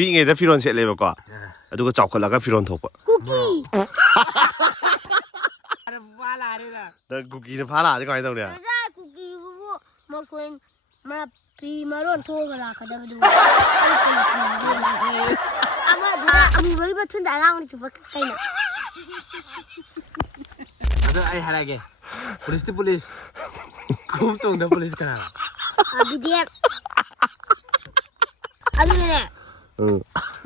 ꯄꯤꯛꯏꯉꯩꯗ ꯐꯤꯔꯣꯟ ꯁꯦꯠꯂꯦꯕꯀꯣ ꯑꯗꯨꯒ ꯆꯥꯎꯈꯠꯂꯒ ꯐꯤꯔꯣꯟ ꯊꯣꯛꯄ ꯀꯨꯀꯤ ꯅꯪ ꯀꯨꯀꯤꯅ ꯐꯥ ꯂꯥꯛꯑꯗꯤ ꯀꯃꯥꯏꯅ ꯇꯧꯅꯤ ꯀꯨꯀꯤꯕꯨ ꯃꯈꯣꯏ ꯐꯤ ꯃꯔꯣꯟ ꯊꯣꯛꯑꯒ ꯂꯥꯛꯀꯗꯕꯗꯨ ꯑꯃꯗꯨꯅ ꯑꯃꯨꯕꯒꯤ ꯃꯊꯨꯟꯗ ꯑꯉꯥꯡ ꯆꯨꯞꯄ ꯀꯩꯅꯣ ꯑꯗꯣ ꯑꯩ ꯍꯥꯏꯔꯛꯑꯒꯦ ꯄꯨꯂꯤꯁꯇꯤ ꯄꯨꯂꯤꯁ ꯈꯨꯝ ꯇꯣꯡꯗ ꯄꯨꯂꯤꯁ ꯀꯅꯥ BDF ꯑꯗꯨꯅꯦ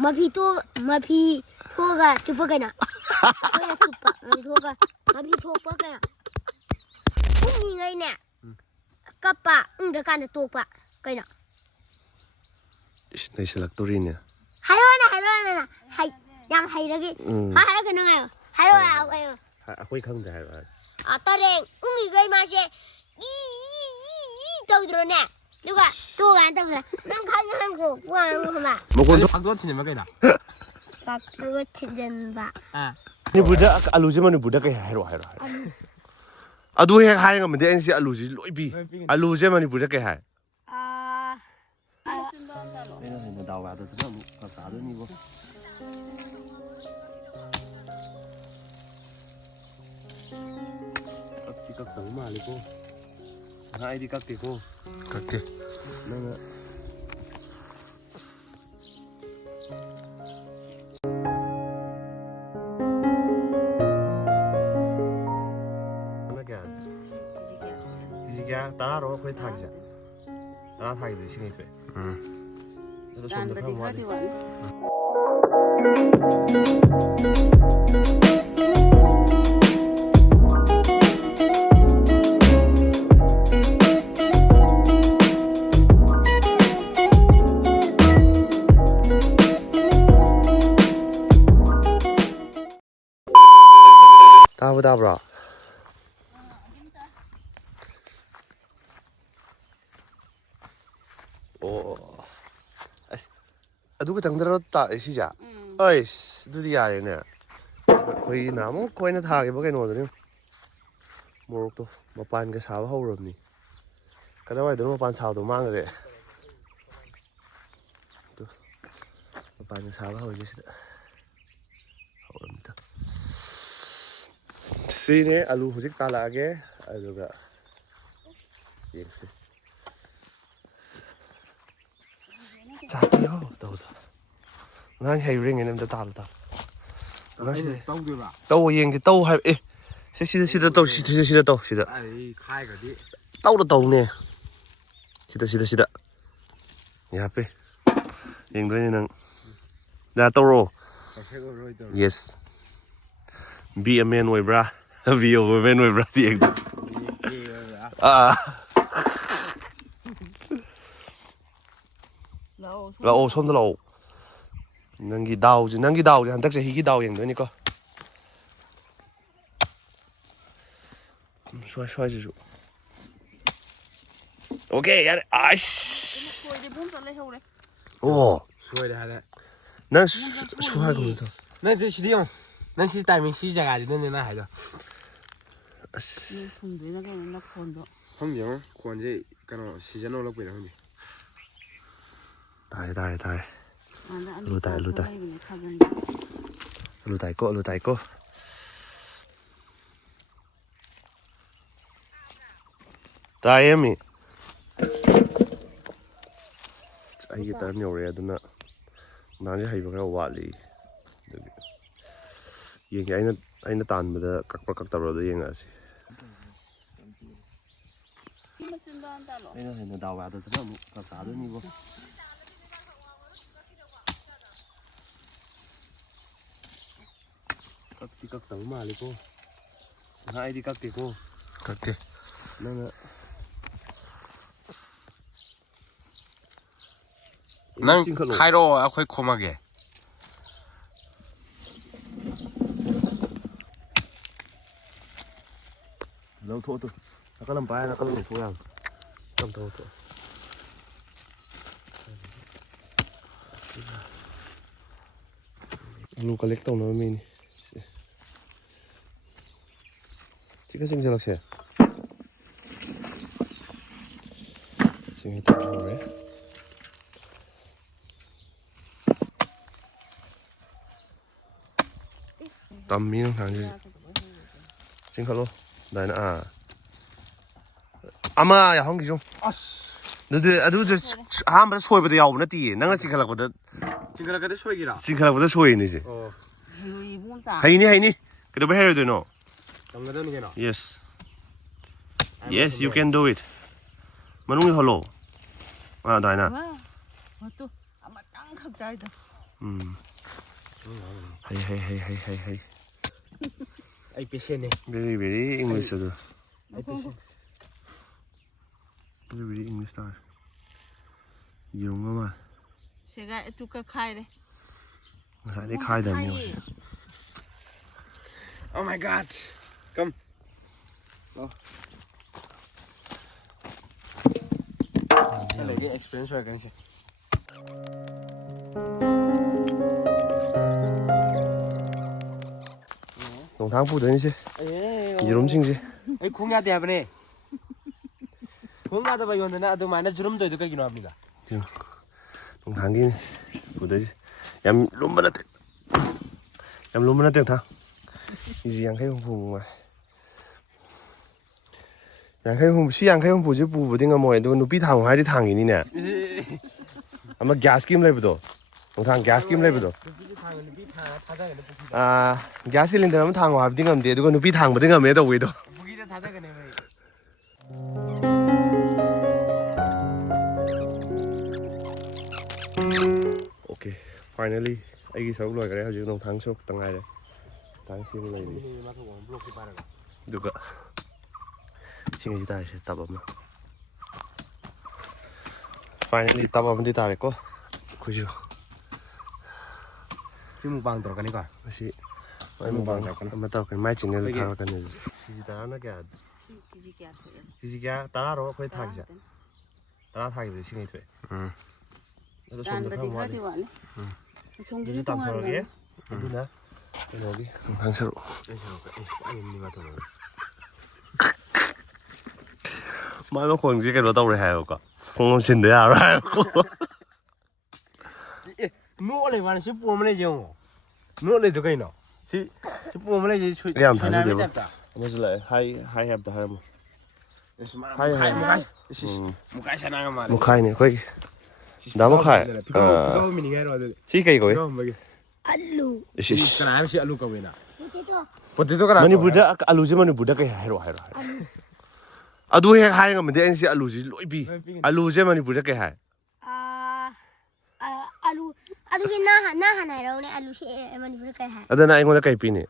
ꯃꯐꯤ ꯊꯣꯛꯑꯒ ꯆꯨꯞꯄ ꯀꯩꯅꯣ ꯑꯩꯈꯣꯏꯅ ꯆꯨꯞꯄ ꯃꯐꯤ ꯊꯣꯛꯄ ꯀꯩꯅꯣ ꯎꯪꯉꯤꯉꯩꯅꯦ ꯀꯞꯄ ꯎꯪꯗ꯭ꯔꯀꯥꯟꯗ ꯇꯣꯛꯄ ꯀꯩꯅꯣ ꯅꯩꯁꯜꯂꯛꯇꯣꯔꯤꯅꯦ ꯍꯥꯏꯔꯣꯅ ꯌꯥꯝ ꯍꯩꯔꯒꯦ ꯍꯥꯏꯔꯒꯅꯨ ꯉꯥꯏꯌꯣ ꯍꯥꯏꯔꯣ ꯑꯩꯈꯣꯏ ꯈꯪꯗ꯭ꯔꯦ ꯍꯥꯏꯔꯣ ꯇꯔꯦꯡ ꯎꯪꯉꯤꯈꯩ ꯃꯥꯁꯦ ꯇꯧꯗ꯭ꯔꯣꯅꯦ ꯑꯗꯨꯒ ꯇꯣꯛꯀꯥꯟꯗ ꯇꯧꯗ꯭ꯔꯥ ꯅꯪ ꯈꯪꯈ꯭ꯔꯣ ꯋꯥꯡꯈ꯭ꯔꯣ ꯃꯈꯣꯟꯗꯣ ꯐꯥꯛꯇꯣꯛ ꯊꯤꯟꯕ ꯀꯩꯅꯣ ꯐꯥꯛꯇꯣꯛ ꯊꯤꯟꯖꯟꯕ ꯃꯅꯤꯄꯨꯔꯗ ꯑꯂꯨꯁꯦ ꯃꯅꯤꯄꯨꯔꯗ ꯀꯩ ꯍꯥꯏꯔꯣ ꯑꯗꯨ ꯍꯦꯛ ꯍꯥꯏꯔꯉꯝꯃꯗꯤ ꯑꯩꯅ ꯁꯤ ꯑꯂꯨꯁꯤ ꯂꯣꯏ ꯄꯤ ꯑꯂꯨꯁꯦ ꯃꯅꯤꯄꯨꯔꯗ ꯀꯩ ꯍꯥꯏ ꯑꯩꯅ ꯍꯦꯟꯅ ꯗꯥꯎ ꯌꯥꯗꯗꯅ ꯑꯃꯨꯛ ꯐꯔꯛ ꯇꯥꯗꯣꯏꯅꯤꯀꯣ ꯀꯛꯇꯕ ꯃꯥꯜꯂꯤꯀꯣ ꯑꯩꯗꯤ ꯀꯛꯇꯦꯀꯣ ꯀꯛꯇꯦ ꯅꯪꯅ ꯀꯦꯖꯤ ꯀꯌꯥ 10ꯔꯣ ꯑꯩꯈꯣꯏ ꯊꯥꯒꯤꯁꯦ 10 ꯊꯥꯒꯤꯕꯗꯤ 1,000 ꯊꯣꯛꯑꯦ ꯑꯗꯣ ꯁꯣꯝꯗ ꯈꯔ ꯋꯥꯠꯂꯤ ꯇꯥꯕ꯭ꯔꯣ ꯑꯣ ꯑꯁ ꯑꯗꯨ ꯈꯇꯪꯗꯔꯣ ꯇꯥꯛꯑꯦ ꯁꯤꯁꯦ ꯑꯩꯁ ꯑꯗꯨꯗꯤ ꯌꯥꯔꯦꯅꯦ ꯑꯩꯈꯣꯏꯅ ꯑꯃꯨꯛ ꯈꯣꯏꯅ ꯊꯥꯈꯤꯕ ꯀꯩꯅꯣꯗꯨꯅꯤ ꯃꯣꯔꯣꯛꯇꯣ ꯃꯄꯥꯟꯒ ꯁꯥꯕ ꯍꯧꯔꯕꯅꯤ ꯀꯗꯥꯏꯋꯥꯏꯗꯅꯣ ꯃꯄꯥꯟ ꯁꯥꯕꯗꯣ ꯃꯥꯡꯈ꯭ꯔꯦ ꯑꯗꯨ ꯃꯄꯥꯟꯒ ꯁꯥꯕ ꯍꯧꯔꯤꯁꯦ ꯁꯤꯗ ꯍꯧꯔꯝꯅꯤꯗ ꯁꯤꯅꯦ ꯑꯂꯨ ꯍꯧꯖꯤꯛ ꯇꯥꯜꯂꯛꯑꯒꯦ ꯑꯗꯨꯒ ꯌꯦꯡꯁꯤ ꯆꯥꯛꯄꯤꯌꯣ ꯇꯧꯕꯗꯣ ꯅꯍꯥꯟ ꯍꯩꯔꯨꯔꯤꯉꯩꯅ ꯑꯝꯇ ꯇꯥꯜꯂꯣ ꯇꯧꯗꯣꯏꯕ ꯇꯧ ꯌꯦꯡꯒꯦ ꯇꯧ ꯍꯥꯏꯕ ꯁꯤꯗ ꯇꯧ ꯁꯤꯗ ꯇꯧ ꯁꯤꯗ ꯑꯩ ꯈꯥꯏꯒꯗꯤ ꯇꯧꯅꯦ ꯁꯤꯗ ꯌꯥꯄꯦ ꯌꯦꯡꯗꯣꯏꯅꯦ ꯅꯪ ꯇꯧꯔꯛꯑꯣ ꯌꯦꯁ ꯕꯤ ꯑꯦꯝ ꯑꯦꯟ ꯑꯣꯏꯕ꯭ꯔꯥ ꯕꯤ ꯑꯣꯚꯔꯃꯦꯟ ꯑꯣꯏꯕ꯭ꯔꯥ ꯌꯦꯡꯗꯣ ꯂꯥꯛꯑꯣ ꯁꯣꯝꯗ ꯂꯥꯛꯑꯣ ꯅꯪꯒꯤ ꯗꯥꯎꯁꯦ ꯍꯟꯗꯛ ꯆꯍꯤꯒꯤ ꯗꯥꯎ ꯌꯦꯡꯗꯣꯏꯅꯤꯀꯣ ꯁ꯭ꯋꯥꯏꯁꯤꯁꯨ ꯑꯣꯀꯦ ꯌꯥꯔꯦ ꯑꯥꯏꯁ ꯑꯣ ꯁꯣꯏꯔꯦ ꯍꯥꯏꯔꯦ ꯅꯪ ꯁ꯭ꯋꯥꯏꯒꯨꯝꯕꯗꯣ ꯅꯪ ꯁꯤꯗꯤ ꯌꯦꯡꯉꯣ ꯅꯪ ꯁꯤ ꯇꯥꯏꯃꯤꯡ ꯁꯤ ꯖꯒꯥꯁꯤꯗꯅꯦ ꯅꯪ ꯍꯥꯏꯗꯣ ꯑꯁ ꯊꯨꯡꯗꯣꯏꯅ ꯀꯩꯅꯣ ꯅꯈꯣꯟꯗꯣ ꯈꯪꯗꯦ ꯌꯦꯡꯉꯣ ꯈꯣꯟꯁꯦ ꯀꯩꯅꯣ ꯁꯤꯖꯟ ꯑꯣꯜꯂꯛꯄꯩꯔ ꯈꯪꯗꯦ ꯇꯥꯔꯦ ꯑꯂꯨ ꯇꯥꯏ ꯂꯩꯕꯅꯦ ꯊꯥꯖꯟꯕ ꯑꯂꯨ ꯇꯥꯏꯀꯣ ꯇꯥꯏꯌꯦꯃꯤ ꯑꯩꯒꯤ ꯇꯔꯟ ꯌꯧꯔꯛꯑꯦ ꯑꯗꯨꯅ ꯅꯍꯥꯟꯁꯦ ꯍꯩꯕ ꯈꯔ ꯋꯥꯠꯂꯤ ꯑꯗꯨꯒꯤ ꯌꯦꯡꯒꯦ ꯑꯩꯅ ꯇꯥꯟꯕꯗ ꯀꯛꯄ꯭ꯔꯥ ꯀꯛꯇꯕ꯭ꯔꯥꯗꯣ ꯌꯦꯡꯉꯛꯑꯁꯤ ꯑꯩꯅ ꯍꯦꯟꯅ ꯗꯥꯎ ꯌꯥꯗꯗꯅ ꯑꯃꯨꯛ ꯐꯔꯛ ꯇꯥꯗꯣꯏꯅꯤꯀꯣ ꯀꯛꯇꯕ ꯃꯥꯜꯂꯤꯀꯣ ꯑꯩꯗꯤ ꯀꯛꯇꯦꯀꯣ ꯀꯛꯇꯦ ꯅꯪꯅ ꯅꯪ ꯈꯥꯏꯔꯛꯑꯣ ꯑꯩꯈꯣꯏ ꯈꯣꯝꯃꯒꯦ ꯂꯧꯊꯣꯛꯑꯣ ꯅꯥꯀꯜ ꯑꯃ ꯄꯥꯏꯔ ꯅꯥꯀꯜ ꯂꯧꯊꯣꯛ ꯌꯥꯕ ꯂꯧꯊꯣꯛꯑꯣ ꯑꯂꯨ ꯀꯂꯦꯛ ꯇꯧꯅꯕ ꯃꯤꯅꯤ ꯁꯤꯒ ꯆꯤꯡꯁꯤꯜꯂꯛꯁꯦ ꯆꯤꯡ ꯍꯧꯔꯦ ꯇꯝꯃꯤ ꯅꯨꯡꯊꯥꯡꯁꯤ ꯆꯤꯡꯈꯠꯂꯣ ꯑꯗꯨꯃꯥꯏꯅ ꯑꯃ ꯌꯥꯎꯍꯟꯈꯤꯁꯨ ꯑꯗꯨꯗ ꯑꯍꯥꯟꯕꯗ ꯁꯣꯏꯕꯗ ꯌꯥꯎꯕ ꯅꯠꯇꯦꯌꯦ ꯅꯪꯅ ꯆꯤꯡꯈꯠꯂꯛꯄꯗ ꯆꯤꯡꯈꯠꯂꯛꯄꯗ ꯁꯣꯏꯔꯤꯅꯤꯁꯦ ꯍꯩꯅꯤ ꯀꯩꯗꯧꯕꯩ ꯍꯩꯔꯣꯏꯗꯣꯏꯅꯣ yes you can do it ꯃꯅꯨꯡ ꯌꯧꯍꯜꯂꯣ ꯑꯗꯨꯃꯥꯏꯅ ꯍꯩ ꯑꯩ ꯄꯦꯁꯦꯟꯅꯦ very English ꯑꯗꯨ very English ꯇꯥꯔꯦ ꯌꯦꯔꯨꯝ ꯑꯃ ꯁꯦꯒꯥꯏ ꯑꯇꯨꯛꯀ ꯈꯥꯏꯔꯦ ꯉꯁꯥꯏꯗꯩ ꯈꯥꯏꯗꯕꯅꯤ ꯍꯧꯖꯤꯛ Oh my god come ꯂꯩꯒꯤ ꯑꯦꯛꯁꯄꯤꯔꯤꯌꯦꯟꯁ ꯑꯣꯏꯔꯛꯀꯅꯤꯁꯦ ꯅꯣꯡꯊꯥꯡ ꯄꯨꯗꯣꯏꯅꯤꯁꯦ ꯌꯦꯔꯨꯝꯁꯤꯡꯁꯦ ꯑꯩ ꯈꯣꯡ ꯌꯥꯗꯦ ꯍꯥꯏꯕꯅꯦ ꯈꯣꯡ ꯌꯥꯗꯕ ꯑꯩꯉꯣꯟꯗꯅ ꯑꯗꯨꯃꯥꯏꯅ ꯖꯨꯔꯨꯝ ꯇꯧꯔꯤꯗꯣ ꯀꯩꯒꯤꯅꯣ ꯍꯥꯏꯕꯅꯤꯗ ꯅꯣꯡꯊꯥꯡꯒꯤꯅꯤ ꯄꯨꯗꯣꯏꯁꯦ ꯌꯥꯝ ꯂꯨꯝꯕ ꯅꯠꯇꯦ ꯅꯣꯡꯊꯥꯡ ꯀꯦꯖꯤ 50-60 ꯁꯤ 50-60ꯁꯦ ꯄꯨꯕꯗꯤ ꯉꯝꯃꯣꯏ ꯑꯗꯨꯒ ꯅꯨꯄꯤ ꯊꯥꯡꯉꯨ ꯍꯥꯏꯔꯗꯤ ꯊꯥꯡꯉꯤꯅꯤꯅꯦ ꯑꯃ ꯒ꯭ꯌꯥꯁꯀꯤ ꯑꯃ ꯂꯩꯕꯗꯣ ꯅꯣꯡꯊꯥꯡ ꯒ꯭ꯌꯥꯁꯀꯤ ꯑꯃ ꯂꯩꯕꯗꯣ ꯒ꯭ꯌꯥꯁ ꯁꯤꯂꯤꯟꯗꯔ ꯑꯃ ꯊꯥꯡꯉꯣ ꯍꯥꯏꯕꯗꯤ ꯉꯝꯗꯦ ꯑꯗꯨꯒ ꯅꯨꯄꯤ ꯊꯥꯡꯕꯗꯤ ꯉꯝꯃꯦ ꯇꯧꯕꯩꯗꯣ ꯑꯣꯀꯦ ꯐꯥꯏꯅꯦꯂꯤ ꯑꯩꯒꯤ ꯁꯔꯨꯛ ꯂꯣꯏꯈꯔꯦ ꯍꯧꯖꯤꯛ ꯅꯣꯡꯊꯥꯡ ꯁꯔꯨꯛ ꯈꯛꯇ ꯉꯥꯏꯔꯦ ꯅꯣꯡꯊꯥꯡ ꯁꯤꯃ ꯂꯩꯔꯤ ꯑꯗꯨꯒ ꯏꯁꯤꯡ ꯇꯥꯔꯤꯁꯦ ꯇꯞ ꯑꯃ ꯐꯥꯏꯅꯦꯂꯤ ꯇꯞ ꯑꯃꯗꯤ ꯇꯥꯔꯦꯀꯣ ꯑꯩꯈꯣꯏꯁꯨ ꯁꯤ ꯃꯨꯛꯕꯥꯡ ꯇꯧꯔꯛꯀꯅꯤꯀꯣ ꯃꯁꯤ ꯑꯃ ꯇꯧꯔꯛꯀꯅꯤ ꯃꯥꯏ ꯆꯦꯅꯦꯜꯗ ꯊꯥꯔꯛꯀꯅꯤ ꯀꯦꯖꯤ 10ꯅ ꯀꯌꯥ ꯀꯦꯖꯤ ꯀꯌꯥ ꯊꯣꯛꯑꯦ ꯀꯦꯖꯤ ꯀꯌꯥ 10ꯔꯣ ꯑꯩꯈꯣꯏ ꯊꯥꯒꯤꯁꯦ 10 ꯊꯥꯈꯤꯕꯗꯤ 2,000 ꯊꯣꯛꯑꯦ ꯑꯗꯣ ꯁꯣꯝꯗ ꯇꯥꯟꯕꯗꯤ ꯈꯔ ꯈꯔꯗꯤ ꯋꯥꯠꯂꯤ ꯑꯗꯨꯁꯨ ꯇꯥꯟꯊꯣꯔꯛꯑꯒꯦ ꯑꯗꯨꯅ ꯀꯩꯅꯣꯒꯤ ꯅꯣꯡꯊꯥꯡ ꯁꯔꯨꯛ ꯃꯥꯏ ꯃꯈꯣꯡꯁꯦ ꯀꯩꯅꯣ ꯇꯧꯔꯦ ꯍꯥꯏꯕꯀꯣ ꯈꯣꯡ ꯁꯤꯟꯗ ꯌꯥꯔꯣꯏ ꯍꯥꯏꯕꯀꯣ ꯅꯣꯛ ꯂꯩ ꯃꯥꯅ ꯁꯤ ꯄꯣꯝ ꯂꯩꯁꯦ ꯌꯦꯡꯉꯣ ꯅꯣꯛ ꯂꯩꯗꯣ ꯀꯩꯅꯣ ꯁꯤ ꯄꯣꯝ ꯂꯩꯁꯦ ꯌꯥꯝ ꯊꯥꯖꯗꯦꯕ ꯑꯃꯁꯨ ꯂꯥꯛꯑꯦ ꯍꯥꯏ ꯍꯥꯏꯕꯗ ꯍꯥꯏꯔꯝꯃꯣ ꯃꯨꯀꯥꯏ ꯁꯅꯥꯒ ꯃꯥꯜꯂꯦ ꯃꯨꯈꯥꯏꯅꯦ ꯑꯩꯈꯣꯏꯒꯤ ꯗꯥ ꯃꯨꯈꯥꯏ ꯐꯤꯒꯥꯎ ꯃꯤꯅꯤꯡ ꯍꯥꯏꯔꯣ ꯑꯗꯨꯗꯤ ꯁꯤ ꯀꯩ ꯀꯧꯏ ꯑꯜꯂꯨ ꯀꯅꯥ ꯍꯥꯏꯕ ꯁꯤ ꯑꯂꯨ ꯀꯧꯏꯅ ꯄꯣꯇꯦꯇꯣ ꯄꯣꯇꯦꯇꯣ ꯀꯅꯥ ꯃꯅꯤꯄꯨꯔꯗ ꯑꯂꯨꯁꯦ ꯃꯅꯤꯄꯨꯔꯗ ꯀꯩ ꯍꯥꯏꯔꯣ ꯑꯗꯨ ꯍꯦꯛ ꯍꯥꯏ ꯉꯝꯃꯗꯤ ꯑꯩꯅ ꯁꯤ ꯑꯂꯨꯁꯤ ꯂꯣꯏ ꯄꯤ ꯑꯂꯨꯁꯦ ꯃꯅꯤꯄꯨꯔꯗ ꯀꯩ ꯍꯥꯏ ꯑꯂꯨ ꯑꯗꯨꯒꯤ ꯅꯪ ꯍꯥꯟꯅ ꯍꯥꯏꯔꯛꯎꯅꯦ ꯑꯂꯨꯁꯦ ꯃꯅꯤꯄꯨꯔꯗ ꯀꯩ ꯍꯥꯏ ꯑꯗꯨꯅ ꯑꯩꯉꯣꯟꯗ ꯀꯩ ꯄꯤꯅꯤ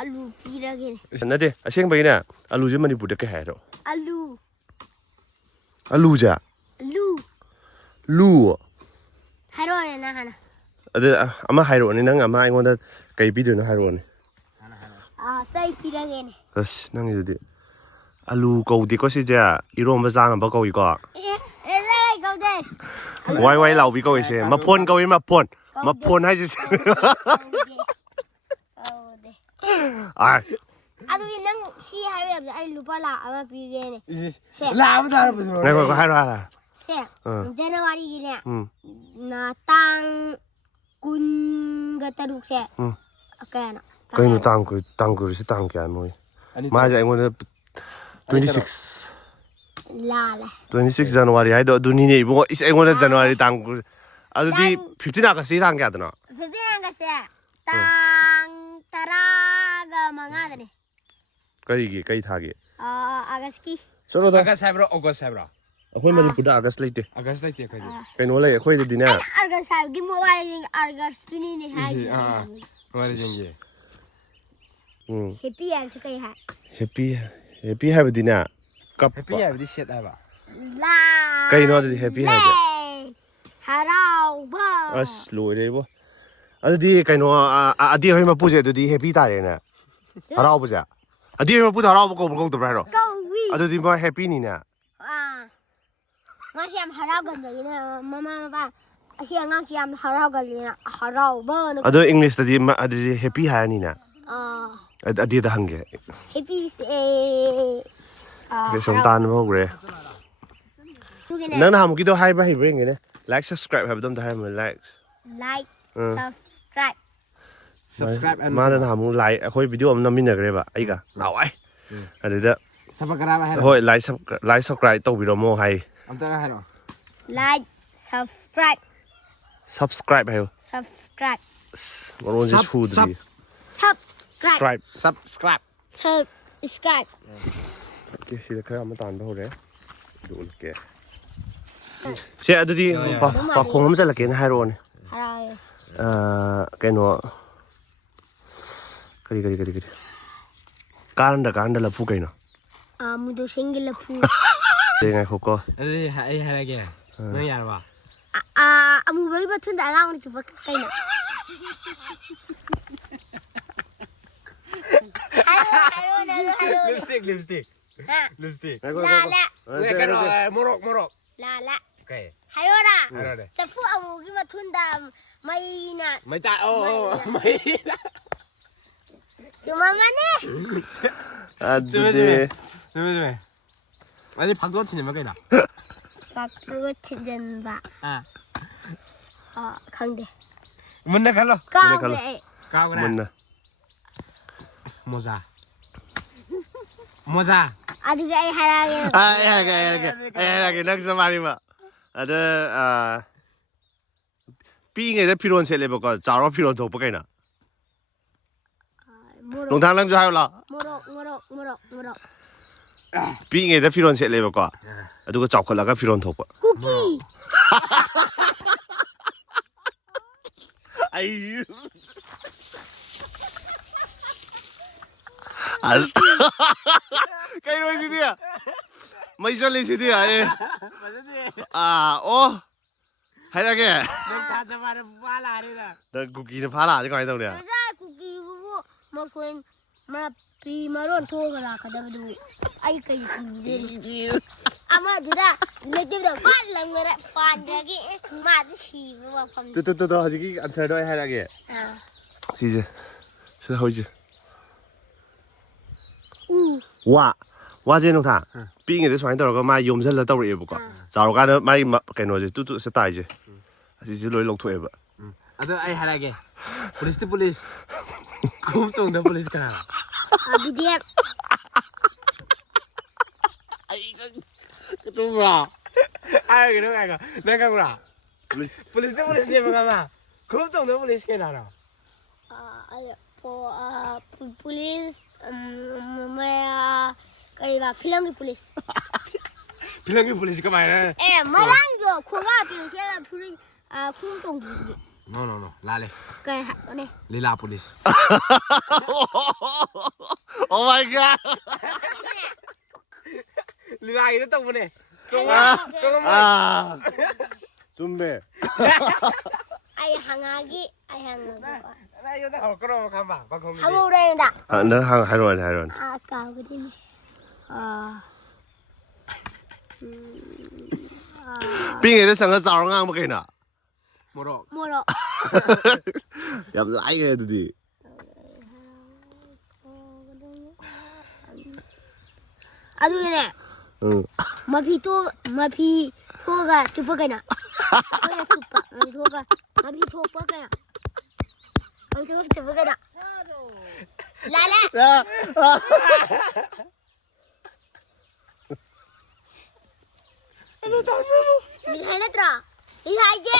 ꯑꯂꯨ ꯄꯤꯔꯒꯦ ꯅꯠꯇꯦ ꯑꯁꯦꯡꯕꯒꯤꯅꯦ ꯑꯂꯨꯁꯦ ꯃꯅꯤꯄꯨꯔꯗ ꯀꯩ ꯍꯥꯏꯔꯣ ꯑꯂꯨ ꯑꯂꯨꯁꯦ ꯂꯨ ꯍꯥꯏꯔꯛꯑꯣꯅꯦ ꯅꯪ ꯍꯥꯟꯅ ꯑꯗꯨ ꯑꯃ ꯍꯥꯏꯔꯛꯑꯣꯅꯦ ꯅꯪ ꯑꯃ ꯑꯩꯉꯣꯟꯗ ꯀꯩ ꯄꯤꯗꯣꯏꯅꯣ ꯍꯥꯏꯔꯛꯑꯣꯅꯦ ꯆꯩ ꯄꯤꯔꯒꯦꯅꯦ ꯑꯁ ꯅꯪꯒꯤꯗꯨꯗꯤ ꯑꯂꯨ ꯀꯧꯗꯦꯀꯣ ꯁꯤꯁꯦ ꯏꯔꯣꯝꯕ ꯆꯥꯅꯕ ꯀꯧꯏꯀꯣ ꯀꯧꯗꯦ ꯋꯥꯏ ꯋꯥꯏ ꯂꯥꯎꯕꯤ ꯀꯧꯏꯁꯦ ꯃꯐꯣꯟ ꯀꯧꯏ ꯃꯐꯣꯟ ꯍꯥꯏꯁꯦ ꯑꯗꯨꯒꯤ ꯅꯪ ꯁꯤ ꯍꯥꯏꯔꯕꯗ ꯑꯩ ꯂꯨꯄꯥ1,00,000 ꯄꯤꯒꯦꯅꯦ ꯉꯥꯏꯈꯣ ꯍꯥꯏꯔꯣ ꯁꯦ ꯖꯅꯋꯥꯔꯤꯒꯤꯅꯦ ꯇꯥꯡ 23ꯁꯦ ꯀꯌꯥꯅꯣ ꯀꯩꯅꯣ ꯇꯥꯡ 23ꯁꯤ ꯇꯥꯡ ꯀꯌꯥꯅꯣ ꯃꯥꯁꯦ ꯑꯩꯉꯣꯟꯗ 26 ꯂꯥꯜꯂꯦ 26 ꯖꯅꯋꯥꯔꯤ ꯍꯥꯏꯗꯣ ꯑꯗꯨꯅꯤꯅꯦ ꯏꯕꯨꯡꯉꯣ ꯏꯁ ꯑꯩꯉꯣꯟꯗ ꯖꯅꯋꯥꯔꯤ ꯇꯥꯡ ꯑꯗꯨꯗꯤ 15 ꯑꯥꯒꯁꯇꯤ ꯇꯥꯡ ꯀꯌꯥꯗꯅꯣ 15 ꯑꯥꯒꯁꯁꯦ ꯇꯥꯡ 15ꯗꯅꯦ ꯀꯔꯤꯒꯤ ꯀꯩ ꯊꯥꯒꯤ ꯑꯥꯒꯁꯀꯤ ꯆꯠꯂꯣꯗ ꯑꯥꯒꯁ ꯍꯥꯏꯕ꯭ꯔꯣ ꯑꯣꯒꯁ ꯍꯥꯏꯕ꯭ꯔꯣ ꯑꯩꯈꯣꯏ ꯃꯅꯤꯄꯨꯔꯗ ꯑꯥꯒꯁ ꯂꯩꯇꯦ ꯑꯥꯒꯁ ꯂꯩꯇꯦ ꯑꯩꯈꯣꯏꯗꯤ ꯀꯩꯅꯣ ꯂꯩ ꯑꯩꯈꯣꯏꯗꯗꯤꯅꯦ ꯑꯥꯒꯁ ꯍꯥꯏꯕꯒꯤ ꯃꯣꯕꯥꯏꯜ ꯑꯥꯒꯁꯇꯨꯅꯤꯅꯦ ꯍꯥꯏꯁꯦ ꯋꯥꯔꯤꯁꯤꯡꯁꯦ ꯍꯦꯄꯤ ꯍꯥꯏꯕꯁꯤ ꯀꯩ ꯍꯥꯏ ꯍꯦꯄꯤ ꯍꯥꯏꯕꯗꯤꯅꯦ ꯍꯦꯄꯤ ꯍꯥꯏꯕꯗꯤ ꯁꯦꯠ ꯍꯥꯏꯕ ꯀꯩꯅꯣ ꯑꯗꯨꯗꯤ ꯍꯦꯄꯤ ꯍꯥꯏꯁꯦ ꯍꯔꯥꯎꯕ ꯑꯁ ꯂꯣꯏꯔꯦꯕꯣ ꯑꯗꯨꯗꯤ ꯀꯩꯅꯣ ꯑꯗꯤ ꯍꯣꯏ ꯃꯄꯨꯁꯦ ꯑꯗꯨꯗꯤ ꯍꯦꯄꯤ ꯇꯥꯔꯦꯅꯦ ꯍꯔꯥꯎꯕꯁꯦ ꯑꯗꯤ ꯍꯣꯏ ꯃꯄꯨꯗ ꯍꯔꯥꯎꯕ ꯀꯧꯗꯕ꯭ꯔꯥ ꯍꯥꯏꯔꯣ ꯀꯧꯏ ꯑꯗꯨꯗꯤ ꯃꯥ ꯍꯦꯄꯤꯅꯤꯅꯦ ꯃꯥꯁꯤ ꯌꯥꯝ ꯍꯔꯥꯎꯒꯟꯕꯒꯤꯅꯦ ꯃꯃꯥ ꯃꯄꯥ ꯑꯁꯤ ꯑꯉꯥꯡꯁꯤ ꯌꯥꯝ ꯍꯔꯥꯎꯒꯜꯂꯤꯅ ꯍꯔꯥꯎꯕꯅ ꯑꯗꯣ ꯏꯪꯂꯤꯁꯇꯗꯤ ꯑꯗꯨꯗꯤ ꯍꯦꯄꯤ ꯍꯥꯏꯔꯅꯤꯅꯦ ꯑꯗꯤꯗ ꯍꯪꯒꯦ ꯍꯦꯄꯤꯁꯦ ꯁꯨꯝ ꯇꯥꯟꯕ ꯍꯧꯈ꯭ꯔꯦ ꯅꯪ ꯅꯍꯥꯟꯃꯨꯛꯀꯤꯗꯣ ꯍꯥꯏꯕ ꯍꯩꯕ꯭ꯔꯥ ꯌꯦꯡꯒꯦꯅꯦ ꯂꯥꯏꯛ ꯁꯕꯁꯀ꯭ꯔꯥꯏꯕ ꯍꯥꯏꯕꯗꯣ ꯑꯝꯇ ꯍꯥꯏꯔꯝꯃꯣ like subscribe subscribe and มาเนาะมึงไลค์ค่อยวิดีโอมันนำมินกระเรบะไอ้กะเอาไว้อันเดี๋ยว subscribe ให้ โอ้ยไลค์subscribe ต้องวิดีโอโมให้ อันตรายให้หรอ like subscribe subscribe ให้ subscribe มันรู้จะพูดดี subscribe subscribe subscribe โอเคสิเดี๋ยวเคยเอามาตอนไปเลยดูโอเคเสียดูดิปะคงมันจะละเกนให้โรน cái nó cái can là phu cái nó mình tôi sinh cái là phu đây ngay không có hay là kìa nó nhà bà mình với bắt thun đã ngang thì chụp cái nào lipstick là cái nó morok là ok hay rồi à hay rồi sẽ phu ông cái bắt thun đã mày nè mày ta mày chúng mà nè 아두디 아니 방금 치는 몇 개다 그거 진짜 아 강대 문나 갈로 강대 가오그래 뭔나 모자 아주 그 하라게 이렇게 낚시 말이 마 아들 빙에 필요한 셀레 볼까 자로 필요한 더 볼까이나 농당 랑주 하요라 무럭 빙에 필요한 셀레 볼까 누가 잡고라가 필요한 더 봐. 쿠키 아이 cái đôi gì đi à mấy cho lên gì đi à hay là cái đừng cookie nó phá là chứ còn ai đâu nè 쿠키 부부 뭐 그런 막 비마론 토가라 가다 도 아이 cái gì 아마 들아 내 때부터 빨랑 그래 반대기 마도 치고 방 또 아직 answer đó hay là cái gì gì sẽ hỏi gì 와 제노 다 빙에 대해서 많이 들어가 마 염설을 떠올 해 볼까 자로 가는 마이 cái nó gì 뚜뚜 sẽ tài gì gì lối lông thuê vậy 아들 아이 하라게 police 곰똥도 police 가나 BDF cái đúng rồi 아이 그런 거 아이가 내가 그라 police 내가 곰똥도 police 가나 police मैं करीबा film की police 필랑기 police 가 말해 ए मलांग जो खोगा police है पूरी खून तो no लाले काय है लीला police oh my god Leela 이거 또 보네 준비 ai hàng 나 이거 다 걸어 가봐 방금 hàng 너 하이론 cao cái đi 빙에 대해서 그 자로 가 뭐 그이나 뭐로 뭐로 야 라이 해도디 아주 그냥 응 마피 토가 주버가나 그냥 주버 마피 토버가나 어디서 주버가나 라라 Đi hai lít rồi. Đi hai chứ.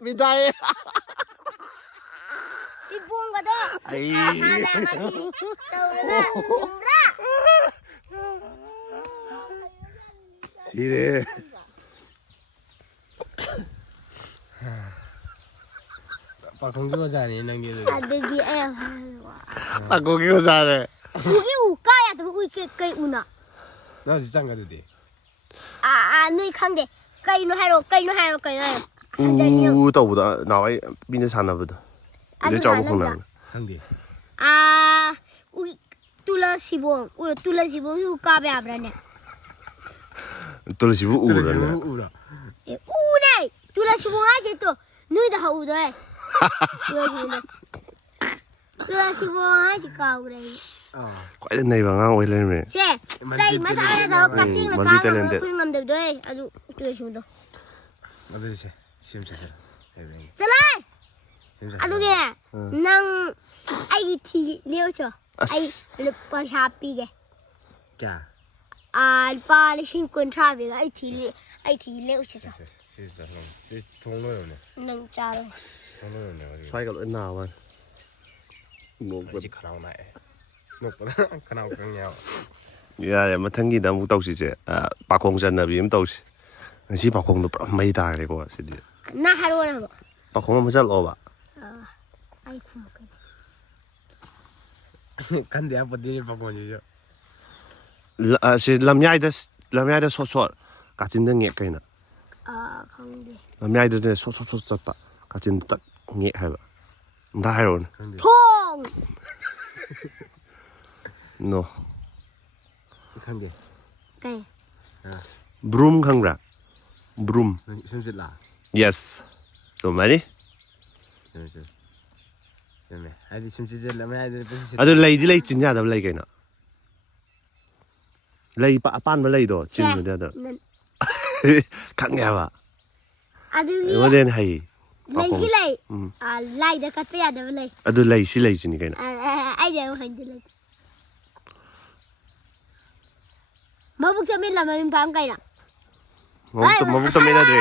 미다이 Đi buông vào đó. 아이 Hai là mà đi. Đầu ra. Dùng ra. 이래 방금 거잖아 남기들 À đi gì em. 아 고기고 잘해 Ui ủ cây à. Ui cây ủ nọ. 나 진짜 안 가도 돼 nơi khang để. Cây nó hai rồi. 우다보다 나와이 민에 사나 보다 이제 잡고 보나 강디 ui tula sibong. Ui tula sibong yu ka be abrane. 떨어지고 우울하네 우울아 U này. Tula sibong aja tuh. Nơi dah u đấy. Tula sibong aja kau đấy. quái này bằng ngang quay lên mẹ Xe, dây mà sao đây đâu cắt chiếc là cao mà không ngầm được đấy. Aduh, chưa xuống đâu. 어디 씨 시험 쳐서 Trở lại. ꯑꯗꯨꯒꯤ ꯅꯪ ꯑꯩꯒꯤ ꯊꯤ ꯂꯦꯎꯆꯣ ꯑꯩ ꯑꯁ ꯂꯨꯄꯥ ꯄꯤꯒꯦ ꯀꯌꯥ ꯂꯨꯄꯥ 30,000 ꯄꯤꯒꯦ ꯑꯩ ꯊꯤ ꯂꯦꯎꯆꯣ ꯁꯤ ꯆꯠꯂꯣ ꯁꯤ ꯊꯣꯡ ꯂꯣꯏꯔꯕꯅꯦ ꯅꯪ ꯆꯥꯔꯣ ꯊꯣꯡ ꯂꯣꯏꯔꯕꯅꯦ ꯁ꯭ꯋꯥꯏꯒ ꯂꯣꯏ ꯅꯥꯕ ꯁꯤ ꯈꯅꯥꯎ ꯅꯥꯛꯑꯦ ꯅꯣꯛꯄꯗ ꯈꯅꯥꯎ ꯀꯪ ꯌꯥꯎ ꯌꯥꯔꯦ ꯃꯊꯪꯒꯤꯗ ꯑꯃꯨꯛ ꯇꯧꯁꯤꯁꯦ ꯄꯥꯈꯣꯡ ꯆꯟꯅꯕꯤ ꯑꯃ ꯇꯧꯁꯤ ꯉꯁꯤ ꯄꯥꯈꯣꯡꯗꯣ ꯄꯨꯔꯥ ꯃꯩ ꯇꯥꯈ꯭ꯔꯦꯀꯣ ꯁꯤꯗꯤ ꯅ ꯍꯥꯏꯔꯣꯅ ꯄꯥꯈꯣꯡ ꯑꯃ ꯆꯠꯂꯣꯕ ꯑꯩ ꯈꯨꯝꯃꯛꯀꯦ ꯈꯟꯗꯦ ꯄꯗꯤꯅꯤ ꯄꯀꯣꯟꯁꯤꯁꯨ ꯁꯤ ꯂꯝꯌꯥꯏꯗ ꯁꯣꯠ ꯀꯥꯆꯤꯟꯗ ꯉꯦꯛ ꯀꯩꯅꯣ ꯈꯪꯗꯦ ꯂꯝꯌꯥꯏꯗꯅꯦ ꯁꯣꯠ ꯆꯠꯄ ꯀꯥꯆꯤꯟꯗ ꯇꯛ ꯉꯦꯛ ꯍꯥꯏꯕ ꯑꯝꯇ ꯍꯥꯏꯔꯛꯑꯣꯅꯦ ꯊꯣꯡ ꯅꯣ ꯈꯪꯗꯦ ꯀꯩ ꯕ꯭ꯔꯨꯝ ꯈꯪꯕ꯭ꯔꯥ ꯕ꯭ꯔꯨꯝ ꯁꯨꯝꯁꯤꯠꯂꯥ ꯌꯦꯁ ꯆꯨꯝꯃꯅꯤ ꯆꯨꯝꯃꯦ ꯍꯥꯏꯗꯤ ꯁꯨꯝꯁꯤꯠꯁꯦ ꯂꯝꯌꯥꯏꯗ ꯑꯗꯨ ꯂꯩꯗꯤ ꯂꯩ ꯆꯤꯟ ꯌꯥꯗꯕ ꯂꯩ ꯀꯩꯅꯣ ꯂꯩ ꯑꯄꯥꯟꯕ ꯂꯩꯗꯣ ꯆꯤꯟꯕꯗꯤ ꯑꯗ ꯈꯪꯉꯦꯕ ꯑꯗꯨꯒꯤ ꯑꯩꯉꯣꯟꯗ ꯍꯩ ꯂꯩꯒꯤ ꯂꯩ ꯂꯥꯏꯗ ꯀꯠꯄ ꯌꯥꯗꯕ ꯂꯩ ꯑꯗꯨ ꯂꯩ ꯁꯤ ꯂꯩꯁꯤꯅꯤ ꯀꯩꯅꯣ ꯑꯩꯗꯤ ꯍꯩꯗꯤ ꯂꯩ ꯃꯕꯨꯛ ꯆꯠꯃꯤꯟ ꯃꯃꯤꯡ ꯄꯥꯝ ꯀꯩꯅꯣ ꯃꯕꯨꯛꯇ ꯃꯦꯟꯅꯗ꯭ꯔꯦ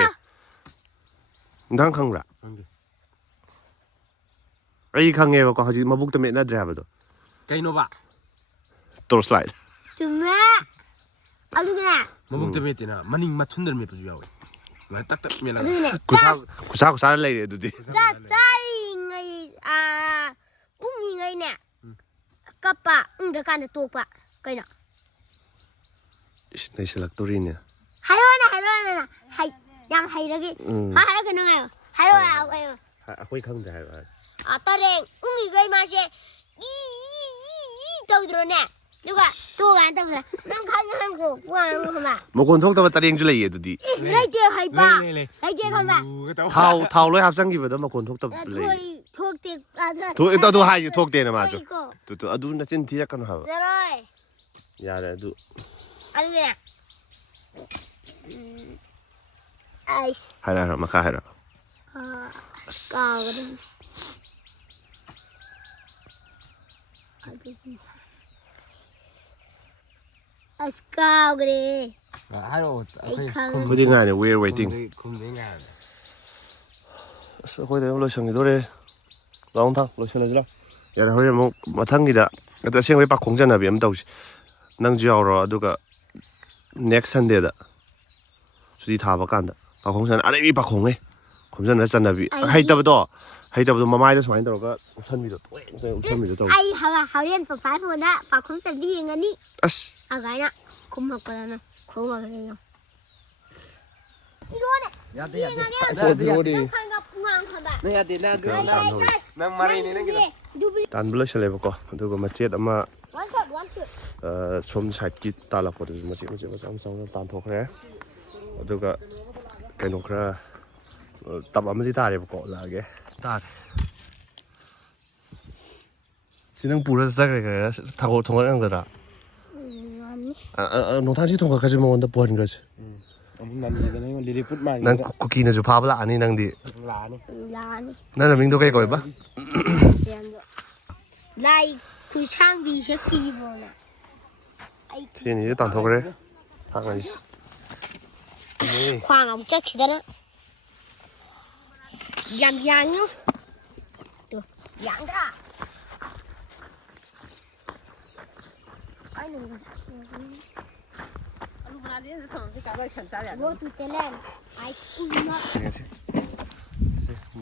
ꯏꯟꯊꯥꯡ ꯈꯪꯕ꯭ꯔꯥ ꯈꯪꯗꯦ ꯑꯩ ꯈꯪꯉꯦꯕꯀꯣ ꯍꯧꯖꯤꯛ ꯃꯕꯨꯛꯇ ꯃꯦꯠꯅꯗ꯭ꯔꯦ ꯍꯥꯏꯕꯗꯣ ꯀꯩꯅꯣꯕ ꯇꯣꯔꯁ ꯂꯥꯏꯠ ꯆꯨꯝꯃꯦ ꯑꯗꯨꯒꯅꯦ ꯃꯕꯨꯛꯇ ꯃꯦꯠꯇꯦꯅ ꯃꯅꯤꯡ ꯃꯊꯨꯟꯗ ꯃꯦꯠꯄꯁꯨ ꯌꯥꯎꯋꯦ ꯇꯛ ꯇꯛ ꯃꯦꯠꯂꯒ ꯑꯗꯨꯒꯅꯦ ꯈꯨꯁꯥ ꯂꯩꯔꯦ ꯑꯗꯨꯗꯤ ꯆꯥꯔꯤꯉꯩ ꯎꯪꯉꯤꯉꯩꯅꯦ ꯀꯞꯄ ꯎꯪꯗ꯭ꯔꯀꯥꯟꯗ ꯇꯣꯛꯄ ꯀꯩꯅꯣ ꯅꯩꯁꯜꯂꯛꯇꯣꯔꯤꯅꯦ ꯍꯥꯏꯔꯣꯅ ꯌꯥꯝ ꯍꯩꯔꯒꯦ ꯍꯥꯏꯔꯒ ꯅꯨꯡꯉꯥꯏꯌꯣ ꯍꯥꯏꯔꯣ ꯑꯩꯈꯣꯏ ꯈꯪꯗ꯭ꯔꯦ ꯍꯥꯏꯕ ꯇꯔꯦꯡ ꯎꯪꯉꯤꯈꯩ ꯃꯥꯁꯦ ꯇꯧꯗ꯭ꯔꯣꯅꯦ ꯑꯗꯨꯒ ꯇꯣꯛꯀꯥꯟ ꯇꯧꯗ꯭ꯔꯥ ꯅꯪ ꯈꯪꯈ꯭ꯔꯣ ꯋꯥꯡꯈ꯭ꯔꯣ ꯃꯈꯣꯟ ꯊꯣꯛꯇꯕ ꯇꯔꯦꯡꯁꯨ ꯂꯩꯌꯦ ꯑꯗꯨꯗꯤ ꯂꯩꯇꯦ ꯍꯩꯄꯥ ꯂꯩꯇꯦ ꯈꯪꯕ ꯊꯥꯎ ꯂꯣꯏ ꯍꯥꯞꯆꯟꯈꯤꯕꯗ ꯃꯈꯣꯟ ꯊꯣꯛꯇꯕ ꯂꯩ ꯊꯣꯛꯇꯦ ꯑꯗꯨ ꯍꯥꯏꯁꯦ ꯊꯣꯛꯇꯦꯅ ꯃꯥꯁꯨ ꯑꯗꯨ ꯅꯆꯤꯟ ꯊꯤꯔꯛꯀꯅꯨ ꯍꯥꯏꯕ ꯆꯔꯣꯏ ꯌꯥꯔꯦ ꯑꯗꯨ ꯑꯗꯨꯅꯦ ꯍꯥꯏꯔꯛꯑꯣ ꯃꯈꯥ ꯍꯥꯏꯔꯛꯑꯣ ꯀꯥꯎꯒꯗꯝ ꯑꯁ ꯀꯥꯎꯒ꯭ꯔꯦ ꯍꯥꯏꯔꯛꯑꯣ ꯑꯩꯈꯣꯏꯗꯤ ꯉꯥꯏꯔꯦ ꯋꯦꯔ ꯋꯦꯇꯤꯡ ꯈꯨꯝꯗꯩ ꯉꯥꯏꯔꯦ ꯑꯁ ꯑꯩꯈꯣꯏꯗ ꯑꯃꯨꯛ ꯂꯣꯏꯁꯟꯈꯤꯗꯣꯔꯦ ꯂꯥꯎꯟ ꯊꯥꯡ ꯂꯣꯏꯁꯜꯂꯁꯤꯔꯥ ꯌꯥꯔꯦ ꯍꯣꯔꯦꯟ ꯑꯃꯨꯛ ꯃꯊꯪꯒꯤꯗ ꯑꯗ ꯑꯁꯦꯡꯕꯩ ꯄꯥꯈꯣꯡ ꯆꯟꯅꯕꯤ ꯑꯃ ꯇꯧꯁꯤ ꯅꯪꯁꯨ ꯌꯥꯎꯔꯣ ꯑꯗꯨꯒ ꯅꯦꯛꯁ ꯁꯟꯗꯦꯗ ꯁꯨꯇꯤ ꯊꯥꯕ ꯀꯥꯟꯗ ꯄꯥꯈꯣꯡ ꯑꯔꯩꯕꯤ ꯄꯥꯈꯣꯡꯉꯩ ꯈꯣꯝꯖꯟꯅ ꯆꯟꯅꯕꯤ ꯍꯩꯇꯕꯗꯣ ꯃꯃꯥꯏꯗ ꯁꯨꯃꯥꯏꯅ ꯇꯧꯔꯒ ꯎꯞꯁꯟꯕꯤꯗꯣ ꯎꯞꯁꯟꯕꯤꯗꯣ ꯇꯧ ꯑꯩ ꯍꯣꯔꯦꯟ ꯄꯄꯥꯗ ꯄꯥꯈꯣꯡ ꯆꯟꯕꯤ ꯌꯦꯡꯉꯅꯤ ꯑꯁ ꯑꯗꯨꯃꯥꯏꯅ ꯈꯨꯝꯃꯛꯄꯗꯅ ꯈꯨꯝꯃꯛꯀꯅꯤ ꯌꯥꯗꯦ ꯅꯪ ꯃꯔꯩꯅꯤ ꯅꯪꯒꯤꯗꯣ ꯇꯥꯟꯕ ꯂꯣꯏꯁꯜꯂꯦꯕꯀꯣ ꯑꯗꯨꯒ ꯃꯆꯦꯠ ꯑꯃ ꯁꯣꯝ ꯁꯥꯏꯠꯀꯤ ꯇꯥꯜꯂꯛꯄꯗꯨꯁꯨ ꯃꯆꯦꯠ ꯃꯆꯥ ꯇꯥꯟꯊꯣꯛꯈ꯭ꯔꯦ ꯑꯗꯨꯒ ꯀꯩꯅꯣ ꯈꯔ ꯇꯞ ꯑꯃꯗꯤ ꯇꯥꯔꯦꯕꯀꯣ ꯂꯥꯛꯑꯒꯦ ꯇꯥꯔꯦ ꯁꯤ ꯅꯪ ꯄꯨꯔ ꯆꯠꯈ꯭ꯔꯦ ꯊꯣꯡꯒꯠꯉꯝꯒꯗ꯭ꯔꯥ ꯅꯣꯡꯊꯥꯡꯁꯤ ꯊꯣꯡꯒꯠꯈ꯭ꯔꯁꯤ ꯃꯉꯣꯟꯗ ꯄꯨꯍꯟꯈ꯭ꯔꯁꯤ ꯅꯪ ꯀꯨꯀꯤꯅꯁꯨ ꯐꯥꯕ ꯂꯥꯛꯑꯅꯤ ꯅꯪꯗꯤ ꯂꯥꯛꯑꯅꯤ ꯅꯪ ꯅꯃꯤꯡꯗꯣ ꯀꯩ ꯀꯧꯏꯕ ꯂꯥꯏ ꯈꯨꯠꯁꯥꯡꯕꯤꯁꯦ ꯀꯤꯕ꯭ꯔꯣꯅꯦ ꯁꯤꯅꯤꯁꯨ ꯇꯥꯟꯊꯣꯛꯈ꯭ꯔꯦ ꯊꯥꯡꯉꯁꯤ ꯈ꯭ꯋꯥꯡ ꯑꯃꯨꯛ ꯆꯠꯈꯤꯗꯅ ꯌꯥꯝ ꯌꯥꯡꯉꯨ ꯌꯥꯡꯗ꯭ꯔꯥ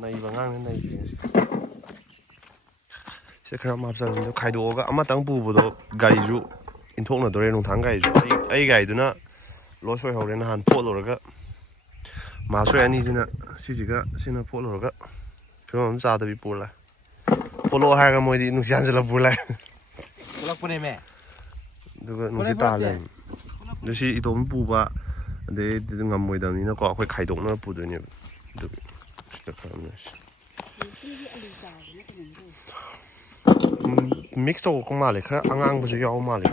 ꯅꯩꯕ ꯑꯉꯥꯡꯅ ꯅꯩꯈ꯭ꯔꯦ ꯉꯁꯤ ꯁꯤ ꯈꯔ ꯍꯥꯞꯆꯟꯕꯗꯣ ꯈꯥꯏꯗꯣꯛꯑꯒ ꯑꯃꯇꯪ ꯄꯨꯕꯗꯣ ꯒꯥꯔꯤꯁꯨ ꯏꯟꯊꯣꯛꯅꯗꯣꯔꯦ ꯅꯨꯡꯊꯥꯡ ꯒꯥꯔꯤꯁꯨ ꯑꯩ ꯒꯥꯔꯤꯗꯨꯅ ꯂꯣꯁ ꯑꯣꯏꯍꯧꯔꯦ ꯅꯍꯥꯟ ꯐꯣꯠꯂꯨꯔꯒ ꯃꯥꯁꯣꯏ ꯑꯅꯤꯁꯤꯅ ꯁꯤꯅ ꯐꯣꯠꯂꯨꯔꯒ ꯐꯤꯕꯝ ꯑꯃ ꯆꯥꯗꯕꯤ ꯄꯨꯔ ꯂꯥꯛꯑꯦ ꯐꯣꯠꯂꯛꯑꯣ ꯍꯥꯏꯔꯒ ꯃꯣꯏꯗꯤ ꯅꯨꯡꯁꯤ ꯍꯟꯖꯤꯜꯂꯒ ꯄꯨꯔ ꯂꯥꯛꯑꯦ ꯄꯨꯂꯛꯄꯅꯦꯃꯦ ꯑꯗꯨꯒ ꯅꯨꯡꯁꯤꯠ ꯇꯥ ꯂꯩ ꯑꯗꯨ ꯁꯤ ꯏꯇꯣꯝ ꯄꯨꯕ ꯑꯗꯩ ꯉꯝꯃꯣꯏꯗꯕꯅꯤꯅꯀꯣ ꯑꯩꯈꯣꯏ ꯈꯥꯏꯗꯣꯛꯅꯔ ꯄꯨꯗꯣꯏꯅꯦꯕ ꯑꯗꯨꯒꯤ ꯁꯤꯗ ꯈꯔ ꯃꯤꯛꯁ ꯇꯧꯕ ꯃꯥꯜꯂꯦ ꯈꯔ ꯑꯉꯥꯡꯕꯁꯨ ꯌꯥꯎꯕ ꯃꯥꯜꯂꯦ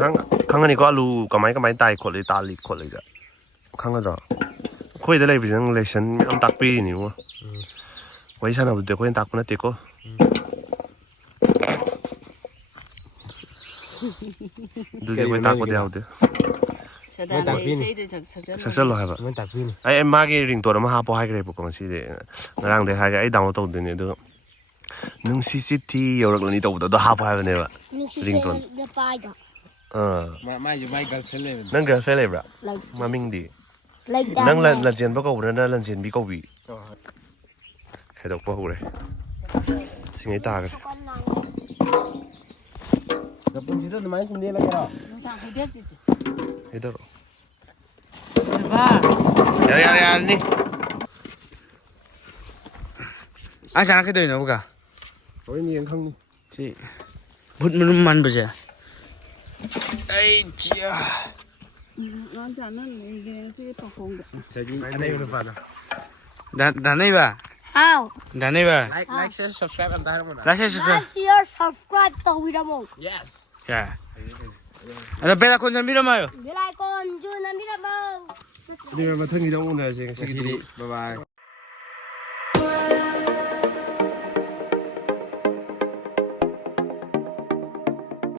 ꯅꯪ ꯈꯪꯉꯅꯤꯀꯣ ꯑꯂꯨ ꯀꯃꯥꯏ ꯇꯥꯏ ꯈꯣꯠꯂꯤ ꯇꯥꯜꯂꯤ ꯈꯣꯠꯂꯤꯁꯦ ꯈꯪꯒꯗ꯭ꯔꯣ ꯑꯩꯈꯣꯏꯗ ꯂꯩꯕꯁꯤ ꯅꯪ ꯂꯦꯁꯟ ꯌꯥꯝ ꯇꯥꯛꯄꯤꯔꯤꯅꯤꯉꯣ ꯋꯥꯔꯤ ꯁꯥꯟꯅꯕꯗꯨꯗꯤ ꯑꯩꯈꯣꯏꯅ ꯇꯥꯛꯄ ꯅꯠꯇꯦꯀꯣ ꯑꯗꯨꯗꯤ ꯑꯩꯈꯣꯏ ꯇꯥꯛꯄꯗꯤ ꯌꯥꯎꯗꯦ ꯁꯗꯥꯅ ꯏꯁꯩꯗ ꯁꯛꯆꯜꯂꯣ ꯍꯥꯏꯕ ꯃꯣꯏ ꯇꯥꯛꯄꯤꯅꯤ ꯑꯩ ꯃꯥꯒꯤ ꯔꯤꯡꯇꯣꯟ ꯑꯃ ꯍꯥꯞꯄꯣ ꯍꯥꯏꯈ꯭ꯔꯦꯕꯀꯣ ꯉꯁꯤꯗꯤ ꯉꯔꯥꯡꯗꯩ ꯍꯥꯏꯔꯒ ꯑꯩ ꯗꯥꯎꯟꯂꯣꯗ ꯇꯧꯗꯣꯏꯅꯦ ꯑꯗꯨꯒ ꯅꯨꯡꯁꯤ ꯆꯤꯊꯤ ꯌꯧꯔꯛꯂꯅꯤ ꯇꯧꯕꯗꯣ ꯑꯗꯣ ꯍꯥꯞꯄꯣ ꯍꯥꯏꯕꯅꯦꯕ ꯔꯤꯡꯇꯣꯟ ꯄꯥꯏꯗ ꯃꯥꯏꯁꯨ ꯃꯥꯏ ꯒꯔꯜꯐ꯭ꯔꯦꯟ ꯂꯩꯕꯅꯤ ꯅꯪ ꯒꯔꯜꯐ꯭ꯔꯦꯟ ꯂꯩꯕ꯭ꯔꯥ ꯂꯩꯇꯦ ꯃꯃꯤꯡꯗꯤ ꯂꯩꯇꯦ ꯅꯪ ꯂꯟꯆꯦꯟꯕ ꯀꯧꯕ꯭ꯔꯅ ꯂꯟꯆꯦꯟꯕꯤ ꯀꯧꯕꯤ ꯈꯥꯏꯗꯣꯛꯄ ꯍꯧꯔꯦ ꯁꯤꯡꯉꯩ ꯇꯥꯈ꯭ꯔꯦ ꯄꯨꯟꯁꯤꯗ ꯑꯗꯨꯃꯥꯏꯅ ꯁꯨꯝ ꯂꯦꯜꯂꯒꯦꯔꯣ ꯅꯨꯡꯗꯥꯡ ꯍꯨꯏꯗꯠꯁꯤꯁꯦ ꯍꯩꯗꯧꯔꯣ ꯌꯥꯔꯦ ꯌꯥꯔꯦ ꯌꯥꯔꯅꯤ ꯑꯁ ꯆꯪꯉꯛꯀꯗꯣꯏꯅꯣ ꯑꯃꯨꯛꯀ ꯍꯣꯔꯦꯟ ꯌꯦꯡ ꯈꯪꯅꯤ ꯁꯤ ꯚꯨꯠ ꯃꯅꯨꯡ ꯃꯥꯟꯕꯁꯦ ꯑꯩ ꯉꯥꯡ ꯆꯥꯅ ꯂꯩꯒꯦ ꯁꯤ ꯄꯥꯈꯣꯡꯗ ꯑꯅꯩꯕ ꯅꯨꯄꯥꯗꯣ ꯗꯥꯅꯩꯕ ꯍꯥꯎ ꯗꯥꯅꯩꯕ ꯂꯥꯏꯛ ꯁꯦꯌꯔ ꯁꯕꯁꯀ꯭ꯔꯥꯏꯕ ꯑꯝꯇ ꯍꯥꯏꯔꯝꯃꯣ ꯂꯥꯏꯛ ꯁꯕꯁꯀ꯭ꯔꯥꯏꯕ ꯂꯥꯏꯛ ꯁꯤꯌꯔ ꯁꯕꯁꯀ꯭ꯔꯥꯏꯕ ꯇꯧꯕꯤꯔꯝꯃꯣ ꯌꯦꯁ ꯑꯗꯣ ꯕꯦꯜ ꯑꯥꯏꯀꯣꯟ ꯆꯟꯕꯤꯔꯝꯃꯣ ꯕꯦꯜ ꯑꯥꯏꯀꯣꯟꯁꯨ ꯅꯝꯕꯤꯔꯝꯃꯣ ꯑꯗꯨꯒ ꯃꯊꯪꯒꯤꯗ ꯑꯃꯨꯛ ꯎꯅꯔꯁꯦ ꯉꯁꯤꯒꯤꯗꯤ ꯕꯥꯏ ꯕꯥꯏ